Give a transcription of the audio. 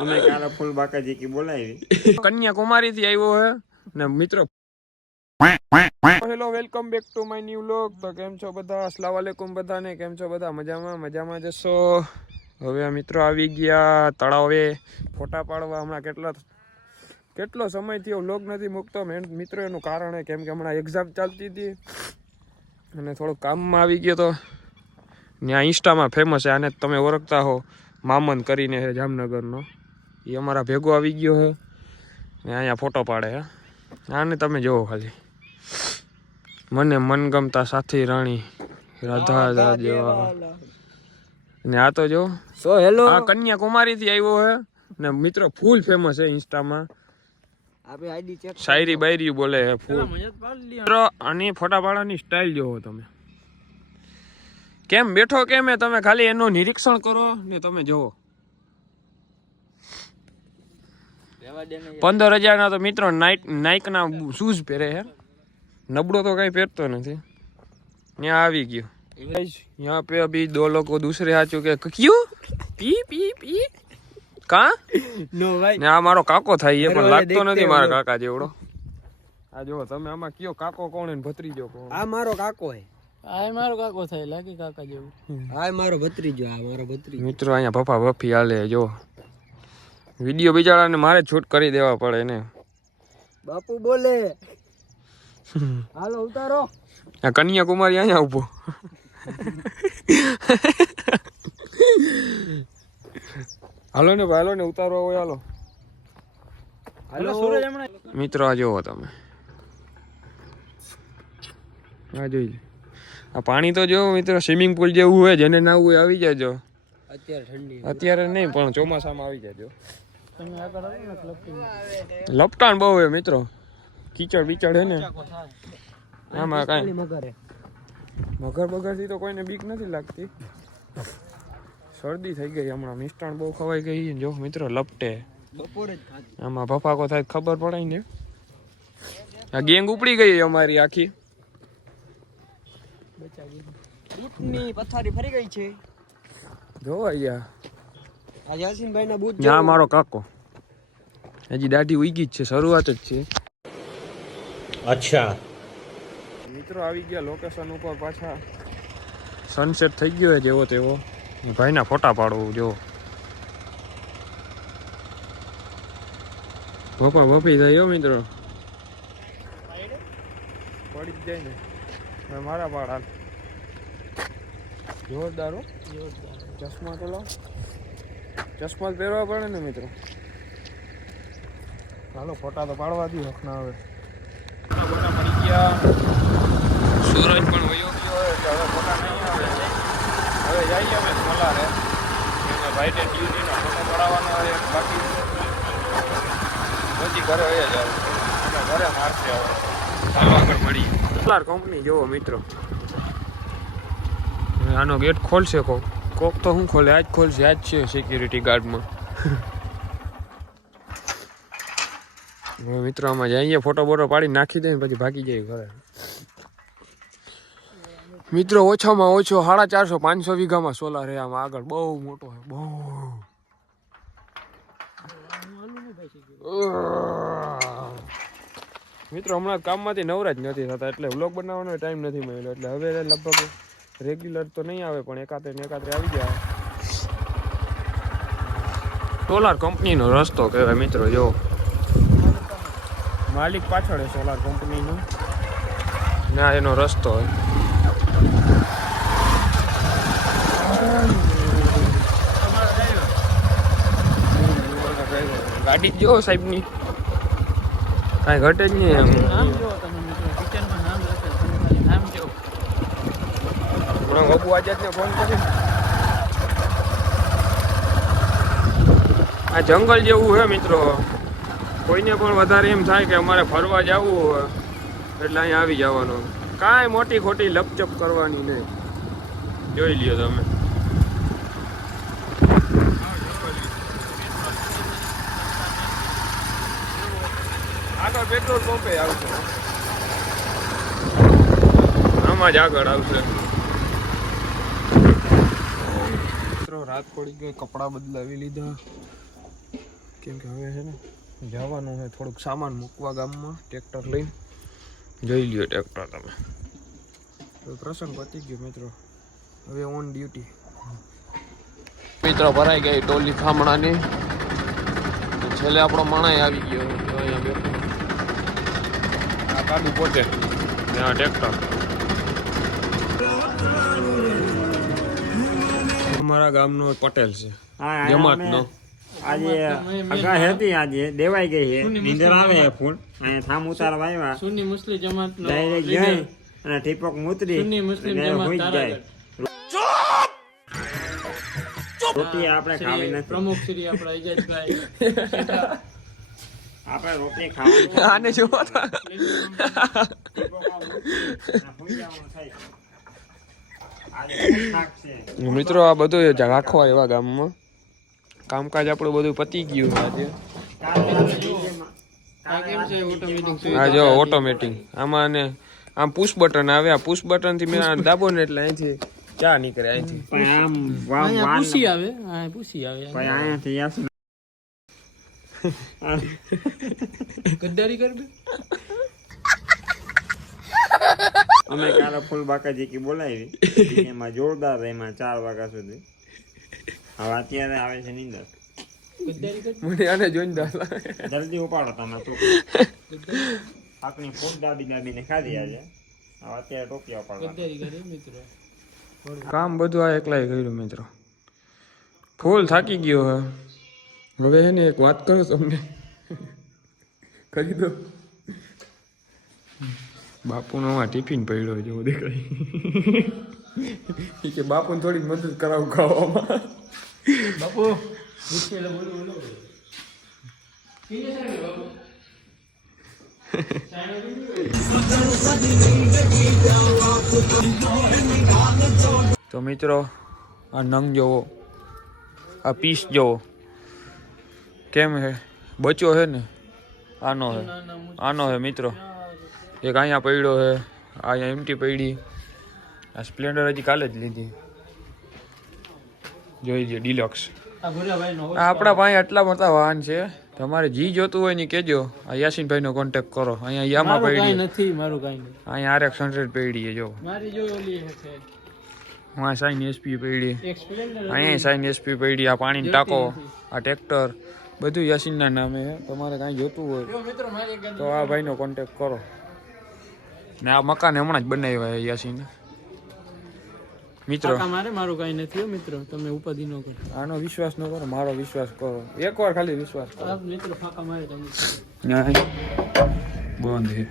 અમે કાલા ફૂલ બાકાજી કી બોલાવી કન્યાકુમારી થી આવ્યો હે ને મિત્રો hello welcome back to my new vlog. તો કેમ છો બધા? અસલામ વાલેકુમ બધાને. કેમ છો બધા? મજામાં જશો. હવે મિત્રો આવી ગયા તળાવે ફોટા પાડવા. હમણાં કેટલો સમયથી વ્લોગ નથી મૂકતો મિત્રો. એનું કારણ હે કેમ કે હમણાં એક્ઝામ ચાલતી હતી અને થોડુંક કામમાં આવી ગયો તો. ત્યાં ઇન્સ્ટામાં ફેમસ છે, આને તમે ઓળખતા હો, મામન કરીને છે જામનગરનો. એ અમારા ભેગો આવી ગયો છે ને અહીંયા ફોટો પાડે હે. આને તમે જોવો ખાલી, મને મનગમતા સાથી રાણી રાધા જેવા. ને આ તો જો હેલો, આ કન્યાકુમારી થી આવ્યો છે ને મિત્રો ફૂલ ફેમસ છે ઇન્સ્ટામાં. શાયરી બાયરી બોલે છે ફૂલ. આની ફોટા પાડવાની સ્ટાઇલ જોવો તમે, કેમ બેઠો કેમ હે તમે ખાલી એનું નિરીક્ષણ કરો ને તમે જોવો. 15,000 ના તો મિત્રો નાઇક ના શૂઝ પહેરે છે. નબળો તો કઈ પહેરતો નથી. यहाँ આવી ગયો. यहाँ पे अभी 2 लोग दूसरे आ चुके हैं. क्यों पी पी पी का નો ભાઈ ને આ મારો કાકો થાય એ પણ લાગતો નથી મારા કાકા જેવડો. આ જો તમે આમાં કયો કાકો કોણ ને ભત્રીજો કોણ? આ મારો કાકો હે. આ મારો કાકો થાય, લાગે કાકા જેવું. આ મારો ભત્રીજો, આ મારો ભત્રીજો. મિત્રો અહીંયા ભફા ભફી હાલે. જો વિડીયો બિચારાને મારે શૂટ કરી દેવા પડે ને. બાપુ બોલે હાલો ઉતારો. આ કન્યાકુમારી અહીંયા ઉભો. હાલો ને ઉતારો હોય. હાલો હાલો સૂરજ હમણાં મિત્રો આ જોવો તમે, આ જોઈ આ પાણી તો જો મિત્રો સ્વિમિંગ પુલ જેવું હોય. જેને નાવું હોય આવી જાજો. અત્યારે ઠંડી, અત્યારે નહીં પણ ચોમાસામાં આવી જાજો. તમે આગળ આવો ને ક્લબ લપટાણ બહુ હોય મિત્રો. કીચડ બીચડ હે ને આમાં કાંઈ મગરે મગર બગરથી તો કોઈને બીક નથી લાગતી. શરદી થઈ ગઈ હમણાં. મિષ્ટાણ બહુ ખવાઈ ગઈ. જો મિત્રો લપટે. બપોરે જ ખાધી. આમાં ભફાકો થાય ખબર પડાય ને. આ ગેંગ ઉપડી ગઈ અમારી આખી. બૂટની પથારી ફરી ગઈ છે. જો અહીંયા આ યાસીનભાઈ ના બૂટ ત્યાં મારો કાકો. હજી દાઢી ઉગી જ છે, શરૂઆત જ છે. અચ્છા મિત્રો આવી ગયા લોકેશન ઉપર પાછા. સનસેટ થઈ ગયો છે જેવો તેવો. ભાઈના ફોટા પાડવું જો. ભપા ભપી થાય મિત્રો. પડી જ જાય ને. મારા પાડ હાલ જોરદાર હો. ચશ્મા તો લો, ચશ્મા પહેરવા પડે ને મિત્રો. ચાલો ફોટા તો પાડવા દી હકના. હવે ફોટા પડી ગયા. સૂરજ પણ વયો ગયો એટલે હવે ફોટા નહીં આવે. હવે જઈએ અમે સોલારે. ભાઈ ડ્યુટીનો ફોટો પડાવવાનો હોય બાકી પછી ઘરે વહી જાવ. ઘરે મારશે હવે. ચાલો આગળ મળીએ. સોલાર કંપની જોવો મિત્રો. આનો ગેટ ખોલશે કોક તો શું ખોલે? આજ ખોલશે. આજ છે સિક્યુરિટી ગાર્ડમાં. મિત્રો આમાં જઈએ ફોટો બોટો પાડી નાખી દે ને પછી ભાગી જાય ઘરે. મિત્રો ઓછામાં ઓછો 450-500 વીઘામાં સોલાર છે આમાં આગળ. બહુ મોટો છે, બહુ. મિત્રો હમણાં કામમાંથી નવરા જ નથી થતા એટલે વ્લોગ બનાવવાનો ટાઈમ નથી મળ્યો. એટલે હવે લગભગ રેગ્યુલર તો નહીં આવે પણ એકાત્રે આવી જાય. સોલાર કંપનીનો રસ્તો કહેવાય મિત્રો. જો માલિક પાછળ સોલાર કંપનીનો ના એનો રસ્તો હોય. ગાડી જો સાહેબની કાંઈ ઘટે જ નહીં. નામ જો તમે મિત્રો, કિચનમાં નામ લખે, તમે ખાલી નામ જો. હમણાં બાબુ આજાદને ફોન કરી. આ જંગલ જેવું છે મિત્રો. કોઈને પણ વધારે એમ થાય કે અમારે ફરવા જવું હોય એટલે અહીંયા આવી જવાનું. કાંઈ મોટી ખોટી લપચપ કરવાની નહીં. જોઈ લ્યો તમે. આગળ પેટ્રોલ પંપે આવશે. આમાં જ આગળ આવશે. મિત્રો રાત પડી ગઈ, કપડાં બદલાવી લીધા. કેમ કે હવે છે ને જવાનું છે થોડુંક સામાન મૂકવા ગામમાં ટ્રેક્ટર લઈને. જોઈ લ્યો ટ્રેક્ટર તમે. તો પ્રસંગ પતી ગયો મિત્રો, હવે ઓન ડ્યુટી. મિત્રો ભરાઈ ગઈ ટોલી ખામણાની. છેલ્લે આપણો માણસ આવી ગયો અહીંયા બેઠો. આ કાડું પોતે ને આ ટ્રેક્ટર. અમારા ગામનો પટેલ છે હા જમાતનો. આજે અગાહ હતી, આજે દેવાઈ ગઈ છે. નીંદર આવે છે ફૂલ. અહીંયા થામ ઉતારવા આવ્યા, સુન્ની મુસ્લિમ જમાતનો ડાયરેક્ટ લીડર, જઈ અને ટીપક મુતરી સુન્ની મુસ્લિમ અને જમાત હોઈ જાય. તારાગઢ. રોટી આપણે ખાવી શ્રી નથી. પ્રમુખ શ્રી આપણા ઇજાજભાઈ આપણે રોટી ખાવાની આને જોવો તો. મિત્રો આ બધું રાખવા એવા ગામમાં કામકાજ આપણું બધું પતી ગયું છે આજે. હા જો ઓટોમેટિક આમાં ને આમ પુશ બટન આવે. આ પુશ બટન થી મેં દાબો ને એટલે અહીંથી ચા નીકળે અહીંથી. અહીંયા પૂસી આવે, અહીંયા પૂસી આવે. અહીંયાથી યાસી ગદ્દારી કર બે. અમે કાલે ફૂલ બાકાજી કી બોલાવી, એમાં જોરદાર એમાં 4 વાગ્યા સુધી. હવે અત્યારે આવે છે નીંદર. ગદ્દારી કર. મને આને જોઈને દાદા જલ્દી ઉપાડો તમે. આપણી ફૂલ દાબીને ખાધી આજે. હવે અત્યારે ટોપિયા ઉપાડવા. ગદ્દારી કરે મિત્રો. કામ બધું આ એકલાય કર્યું મિત્રો. ફૂલ થાકી ગયો હે. હવે છે ને એક વાત કરું તમને, કરી દો. બાપુનો આ ટિફિન પડ્યો જેવો દેખાય. કે બાપુને થોડીક મદદ કરાવું ખાવામાં. બાપુ પૂછેલો બોલો બોલો. તો મિત્રો આ નંગ જોવો, આ પીસ જોવો કેમ હે. બચ્યો હે ને આનો હે, આનો હે મિત્રો. એક અહીંયા પડ્યો હે, અહીંયા એમટી પડી. આ સ્પ્લેન્ડર હજી કાલે જ લીધી. જોઈ લો ડિલક્સ. આ ભુરાભાઈનો આ આપણા પાસે આટલા મોટા વાહન છે. તમારે જી જોતું હોય ને કહેજો. આ યાસીનભાઈનો કોન્ટેક્ટ કરો. અહીંયા યામા મારું કાંઈ પડી, નથી, મારું કાંઈ નથી. અહીંયા RX 100 પડી છે જો. મારી જો ઓલી છે અહીંયા સાઈન SP પડી, એક સ્પ્લેન્ડર અહીંયા સાઈન SP પડી. આ પાણીનો ટાંકો, આ ટ્રેક્ટર બધું યાસીનના નામે છે. તમારે કાંઈ જોતું હોય જો મિત્રો મારી એક તો આ ભાઈનો કોન્ટેક્ટ કરો. ને આ મકાન હમણાં જ બનાવ્યા છે યાસીન મિત્રો. કાકા મારે મારું કાંઈ નથી હો મિત્રો, તમે ઉપાધિ ન કરો. આનો વિશ્વાસ ન કરો, મારો વિશ્વાસ કરો. એકવાર ખાલી વિશ્વાસ કરો. આ મિત્રો ફાકા મારે તમે બંધ છે.